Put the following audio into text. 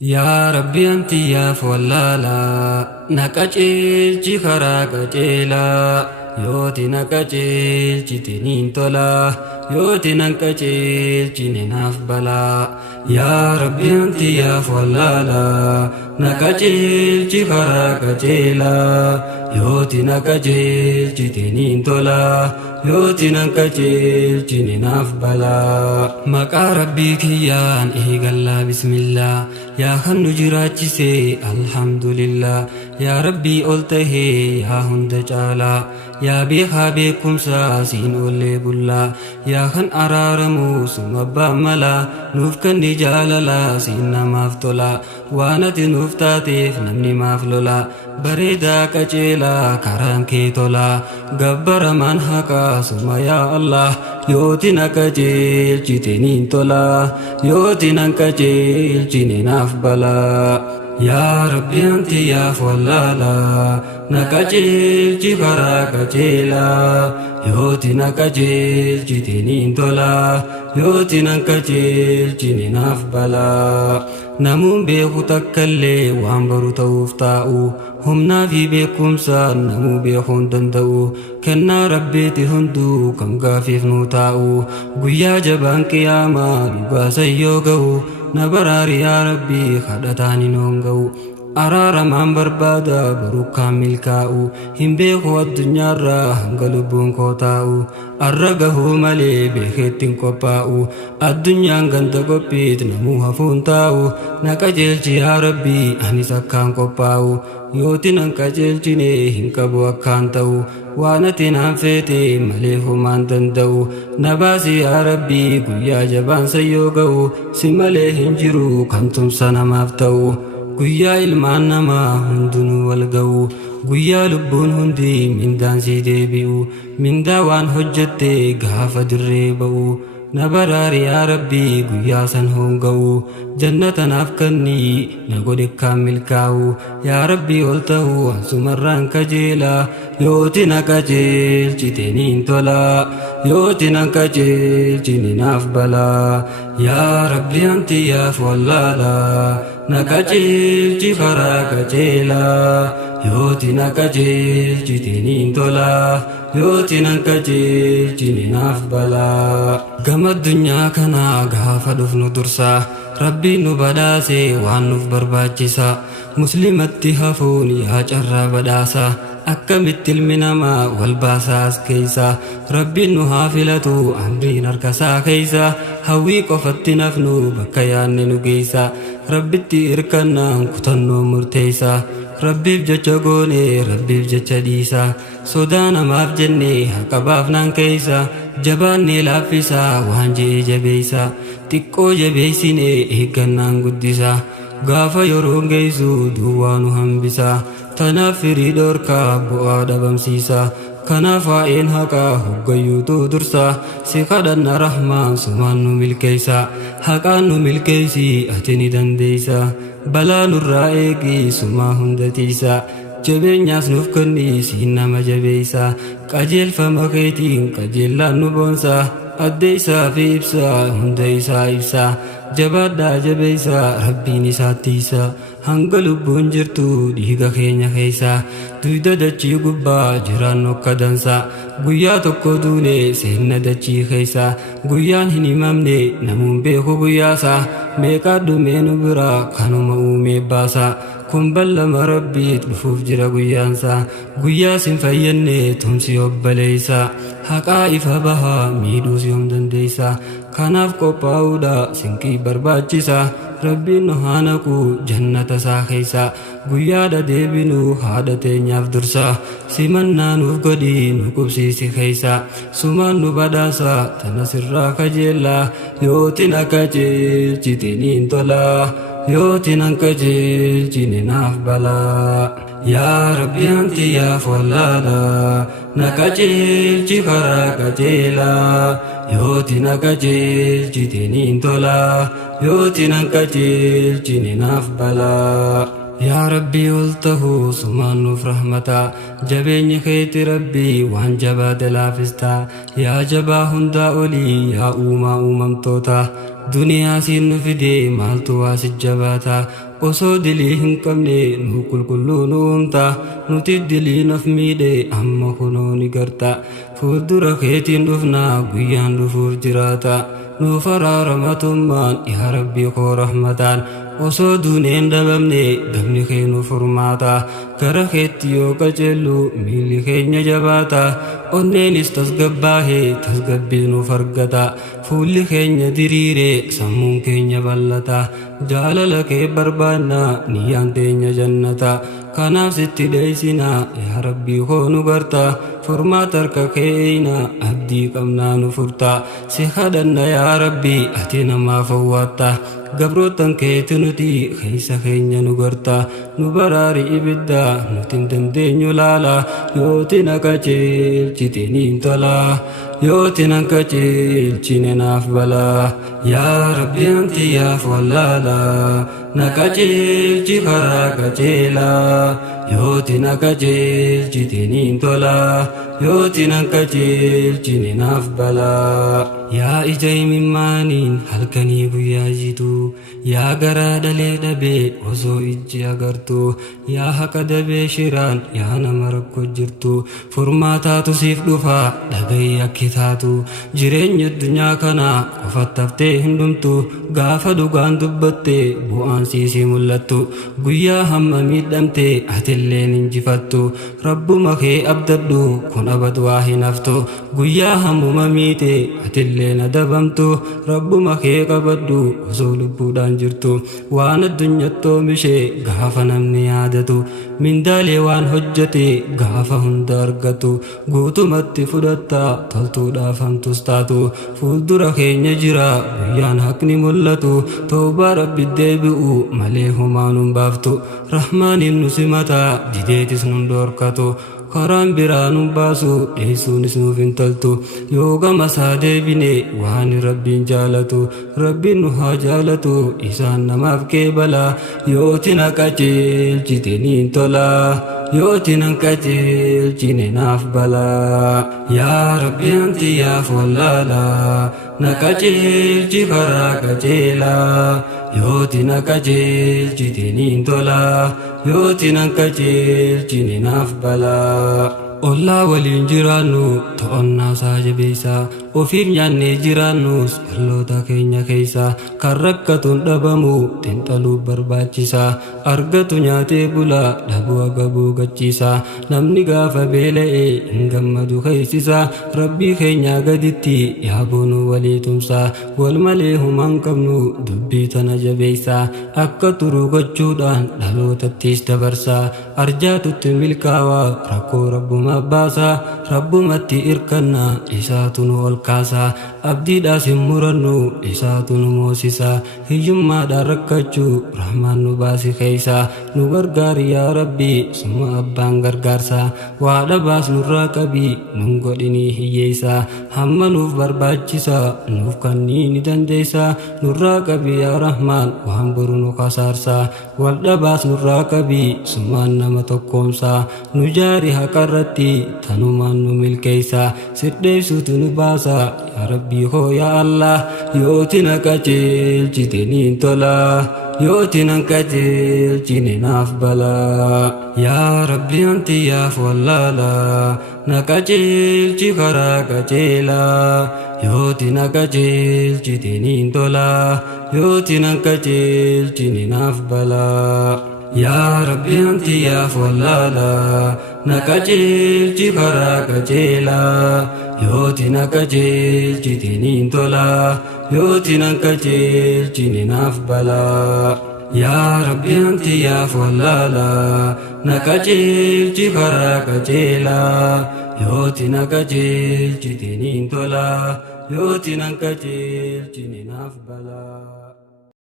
يا ربي أنت يا فلالا نكاجيل جيخرا كاجيلا يوتي نكاجيل جيتينين تولا يوتي نكاجيل جينين أفبلا يا ربي أنت يا فلالا نكاجيل جيخرا كاجيلا يوتي نكاجيل جيتينين تولا يوتي نكاجيل جينين أفبلا مكا ربي كيان إيقلا بسم الله يا خن جراجسي الحمد لله يا ربي قلته يا هند جالا يا بيخا بكم ساسين أولي بلا يا خن أرارمو سمبا ملا نوفكن دي جاللا سينا مافتولا وانت نوفتاتيف نمني مافلولا بريدا كجيلا كرام كيتولا غبر من حقا سما يا الله يوتي نكجيل جيتينين تولا يوتي نكجيل جينين أفبلا يا ربي أنت يا فلالا نكجيل جيخرا كجيلا يوتي نكجيل جيتينين تولا يوتي نكجيل جينين أفبلا نمون بيخو تكالي وانبرو توفتاؤو همنا في بيكم سان نمو بيخون دندو كنا ربيتي هندو كم غافيف نوتاؤو قويا جبان قياما لغا سيوغو نبراري يا ربي خدتاني نونغو أرارا من بربادا برو كامل كاو هم بيخو الدنيا را هنگلبون كوتاو أرغه ملي بيخيتين كوباو الدنيا غنت كوبيت نمو هفون تاو نكجيل يا ربي أني سكان كوباو يوتي نكجيل جيني هنكبو أكان تاو وانتي نانفيتي مليه من دندو نباسي يا ربي قويا جبان سيوغو سمالي هنجرو كنتم سنة مافتو قويا ilmaan namaa hundinuu wal ga'u guyyaa lubbuun hundi mindaan sii deebi'u mindaa waan hojjette gaafa dirree ba'u na baraari yaa rabbii guyyaa san hoonga'u jannata naaf kanni na godhe kaan milkaa'u yaa rabbii ol ta'u ansumarraan kajeela yooti na kajeelchiteniin tola yooti na kajeelchini naaf balaa yaa rabbii anti yaaf wallaalaa نكاجيل خراكاجيلا يوتي نكاجيل جتينين تولا يوتي نكاجيل جنين أفبلا قم الدنيا كنا غافا دفن درسا ربي نبداسي وان نف برباجسا مسلمتي هفون يا جرى بداسا أكمت المنما والباساس كيسا ربي نهافلتو أمرين أركسا كيسا هوي قفت نفنو بكيان نجيسا ربي إركنا كتنو مرتيسا ربي بجتشغوني ربي بجتشديسا سودانا ما بجني هكبافنا كيسا جباني لافيسا وانجي جبيسا تكو جبيسيني إيقنا قدسا غافا يرون جيسو دوانو همبسا تنافري دوركا بوادة بمسيسا كنافائن هكا هقيوتو درسا سيخدن رحمن سمانو ملكيسا حقانو ملكيسي أتني دنديسا بلا نرائيكي سما هندتيسا جبينياس نفكني سينا مجبيسا قجل فمكيتين قجل لنبونسا أديسا في إبسا هنديسا إبسا جبادا جبيسا ربي نساتيسا هنگلبون جرتو ديغا خينيا خيسا دويدا دچي غبا جرانو كدنسا غويا توكو دوني سينا دچي خيسا غويان هني مامني نمون بيخو غوياسا ميكا دومينو برا كانو مؤمي باسا كنبل مربيت بفوف جرا غويانسا غويا سنفيني تمسي وبليسا حقائف بها ميدوس يوم دنديسا كناف قوباودا سنكي برباچيسا ربي نهانكو جنة ساخيسا غويا ديبينو حادتي نياف درسا سيمنا نوف غدي نكوبسي سيخيسا سمان نباداسا تنسر كجيلا يوتي نكجيل جتينين تولا يوتي نكجيل جينين أفبلا يا ربي أنت يا فلالا نكجيل جيخرا كجيلا يوتي نكجيل جتينين تولا يوتي نكجيل جينين أفبلا yaa rabbii ol tahuu sumaan nuuf rahmata jabeenyi keeti rabbii waan jabaate laafista yaa jabaa hundaa olii yaa uumaa uumamtoota duniyaa siin nu fide maaltu waasi jabaata osoo dilii hin qabne nu qulqulluu nu uumta nuti dilii naf miidhe amma kunoo ni garta fuuldura keetiin dhufna guyyaan dhufuuf jiraata nuuf araaramatummaan yaa rabbii koo rahmataan osoo duuneen dhabamne dabni kee nu furmaata gara keetti yoo qajeellu miilli keenya jabaata onneenis tasgabbaahee tasgabbii nuuf argata fuulli keenya diriire sammuun keenya bal'ata jaalala kee barbaanna niyyaan teenya jannata kanaaf sitti dheeysina yaa rabbii koo nu garta furmaata harka keeyna abdii qabnaa nu furta si kadhanna yaa rabbii ati namaaf owwaatta gabrootan keeti nuti keeysa keenya nu garta nu baraari ibidda nuti hin dandeenyu laala yooti na qajeelchite niin tola yooti nan qajeelchine naaf balaa yaa rabbi antiyaaf wallaala na qajeelchi karaa qajeelaa yooti na qajeelchite niin tola yooti nan qajeelchine naaf balaa yaa ija imimmaaniin halkanii guyyaa jitu yaa garaa dhalee dhabee osoo ijji agartu yaa haqa dabee shiraan yaa nama rakkoo jirtu furmaataatu siif dhufa dhagayi akki taatu jireenya addunyaa kana qofatti haftee hin dhumtu gaafa dhugaan dubbatte bu'aan siisii mul'attu guyyaa hamma miidhamte atilleen injifattu rabbuma kee abdadhu kun abad waa hin haftu guyyaa hammuma miite atilleen adabamtu rabbuma kee qabadhu osoo lubbuudhaan jirtu waan addunyaatti oomishe gaafa namni yaadatu mindaalee waan hojjete gaafa hunda argatu guutumatti fudhatta toltuudhaaf hamtus taatu fuuldura keenya jira guyyaan haqni mul'atu toobaa rabbi deebi'u malee homaa nun baaftu rahmaaniin nu simata dideetis nun dhoorkatu karaan biraa nun baasu dheessuunis nuuf hin toltu yoo gama isaa deebine waan rabbiin jaalatu rabbiin nu haa jaalatu isaan namaaf keebala yooti na qajeelchite niin tola yooti nan qajeelchine naaf balaa yaa rabbi antiyaaf wallaala na qajeelchi karaa qajeelaa yooti na qajeelchite niin tola yooti nan qajeelchine naaf balaa ollaa waliin jiraannu to'annaa isaa jabeessa ofiif nyaannee jiraannus dhaloota keenya keessa kan rakkatuun dhabamu xiinxaluuf barbaachisa argatu nyaatee bula dhabuu agabuu gachiisa namni gaafa beela'e hin gammadu keeysisa rabbii keenyaa gaditti yaaboonu walii tumsa wal malee humaan qabnu dubbii tana jabeessa akka turu gochuudhaan dhalootattis dabarsa arjaatutti milkaawaa rakkoo rabbuma baasa rabbumatti irkanna isaatu nu ol kaasa abdiidhaas hin murannu isaatu nu moosisa hiyyummaadhaan rakkachuu rahmaan nu baasi keeysa nu gargaari yaa rabbi summa abbaan gargaarsa waa dhabaas nurraa qabii nun godhinii hiyyeeysa hamma nuuf barbaachisa nuuf kannii ni dandeeysa nurraa qabii yaa rahmaan waan boru nu kasaarsa wal dhabaas nurraa qabii summaan nama tokkoomsa nu jaari haqarratti tanumaan nu milkeeysa sirdheeysuutu nu baasa yaa rabbii koo yaa allah yooti na qajeelchite niin tola yooti nan qajeelchine naaf balaa yaa rabbi antiyaaf wallaala na qajeelchi karaa qajeelaa yooti na qajeelchite niin tola yooti nan qajeelchine naaf balaa yaa rabbi antiyaaf wallaala na qajeelchi karaa qajeelaa yooti na qajeelchite niin tola yooti nan qajeelchine naaf balaa yaa rabbi antiyaaf wallaala na qajeelchi karaa qajeelaa yooti na qajeelchite niin tola yooti nan qajeelchine naaf balaa